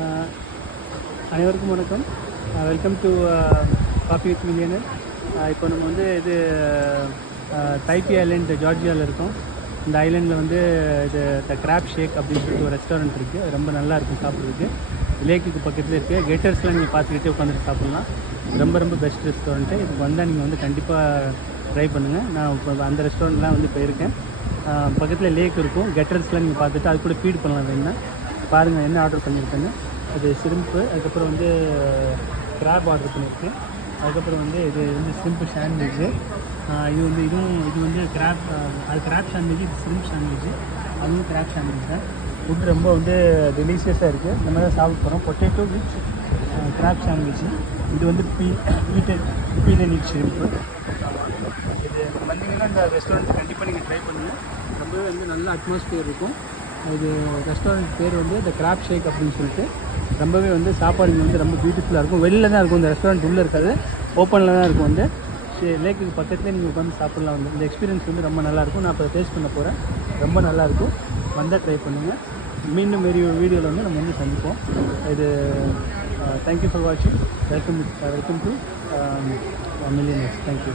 அனைவருக்கும் வணக்கம். Welcome to coffee with millionaire. இப்போ நம்ம வந்து இது தைப்பி ஐலேண்ட் ஜார்ஜியாவில் இருக்கோம். இந்த ஐலேண்டில் வந்து இது த கிராப் ஷேக் அப்படின்னு சொல்லிட்டு ஒரு ரெஸ்டாரண்ட் இருக்குது. அது ரொம்ப நல்லாயிருக்கும் சாப்பிட்றதுக்கு. லேக்குக்கு பக்கத்தில் இருக்குது. கேட்டர்ஸ்லாம் நீங்கள் பார்த்துக்கிட்டே உட்காந்துட்டு சாப்பிட்லாம். ரொம்ப ரொம்ப பெஸ்ட் ரெஸ்டாரண்ட்டு. இதுக்கு வந்தால் நீங்கள் வந்து கண்டிப்பாக ட்ரை பண்ணுங்கள். நான் இப்போ அந்த ரெஸ்டாரண்ட்லாம் வந்து போயிருக்கேன். பக்கத்தில் லேக் இருக்கும். கெட்டர்ஸ்லாம் நீங்கள் பார்த்துட்டு அது கூட ஃபீட் பண்ணலாம். வேணுன்னா பாருங்கள் என்ன ஆர்டர் பண்ணியிருக்கேன்னு. அது ஷ்ரிம்ப்பு, அதுக்கப்புறம் வந்து கிராப் ஆர்டர் பண்ணியிருக்கேன். அதுக்கப்புறம் வந்து இது வந்து ஷ்ரிம்ப்பு சாண்ட்விட்ஜு. இது வந்து கிராப், அது கிராப் சாண்ட்விட்ஜ், இது ஷ்ரிம்ப் சாண்ட்விட்ஜு, அதுவும் கிராப் சாண்ட்விட்ஜ் தான். ஃபுட் ரொம்ப வந்து டெலிஷியஸாக இருக்குது. இந்த மாதிரி தான் சாப்பிட போகிறோம். Potato with crab sandwich. இது வந்து பீலனிக் ஷ்ரிம்ப்பு. இது வந்தீங்கன்னா இந்த ரெஸ்டாரண்ட் கண்டிப்பாக நீங்கள் ட்ரை பண்ணுங்கள். ரொம்பவே வந்து நல்ல அட்மாஸ்பியர் இருக்கும். இது ரெஸ்டாரண்ட் பேர் வந்து த கிராப் ஷேக் அப்படின்னு சொல்லிட்டு. ரொம்பவே வந்து சாப்பாடு இங்கே வந்து ரொம்ப பியூட்டிஃபுல்லாக இருக்கும். வெளியில் தான் இருக்கும். இந்த ரெஸ்டாரண்ட் உள்ளே இருக்காது, ஓப்பனில் தான் இருக்கும். வந்து லேக்குக்கு பக்கத்துலேயே நீங்கள் உட்காந்து சாப்பிட்லாம். வந்து இந்த எக்ஸ்பீரியன்ஸ் வந்து ரொம்ப நல்லாயிருக்கும். நான் இப்போ டேஸ்ட் பண்ண போகிறேன். ரொம்ப நல்லாயிருக்கும். வந்தால் ட்ரை பண்ணுங்கள். மீண்டும் வீடியோவில் வந்து நம்ம வந்து சந்திப்போம். இது தேங்க்யூ ஃபார் வாட்சிங். Welcome to millionaires. தேங்க்யூ.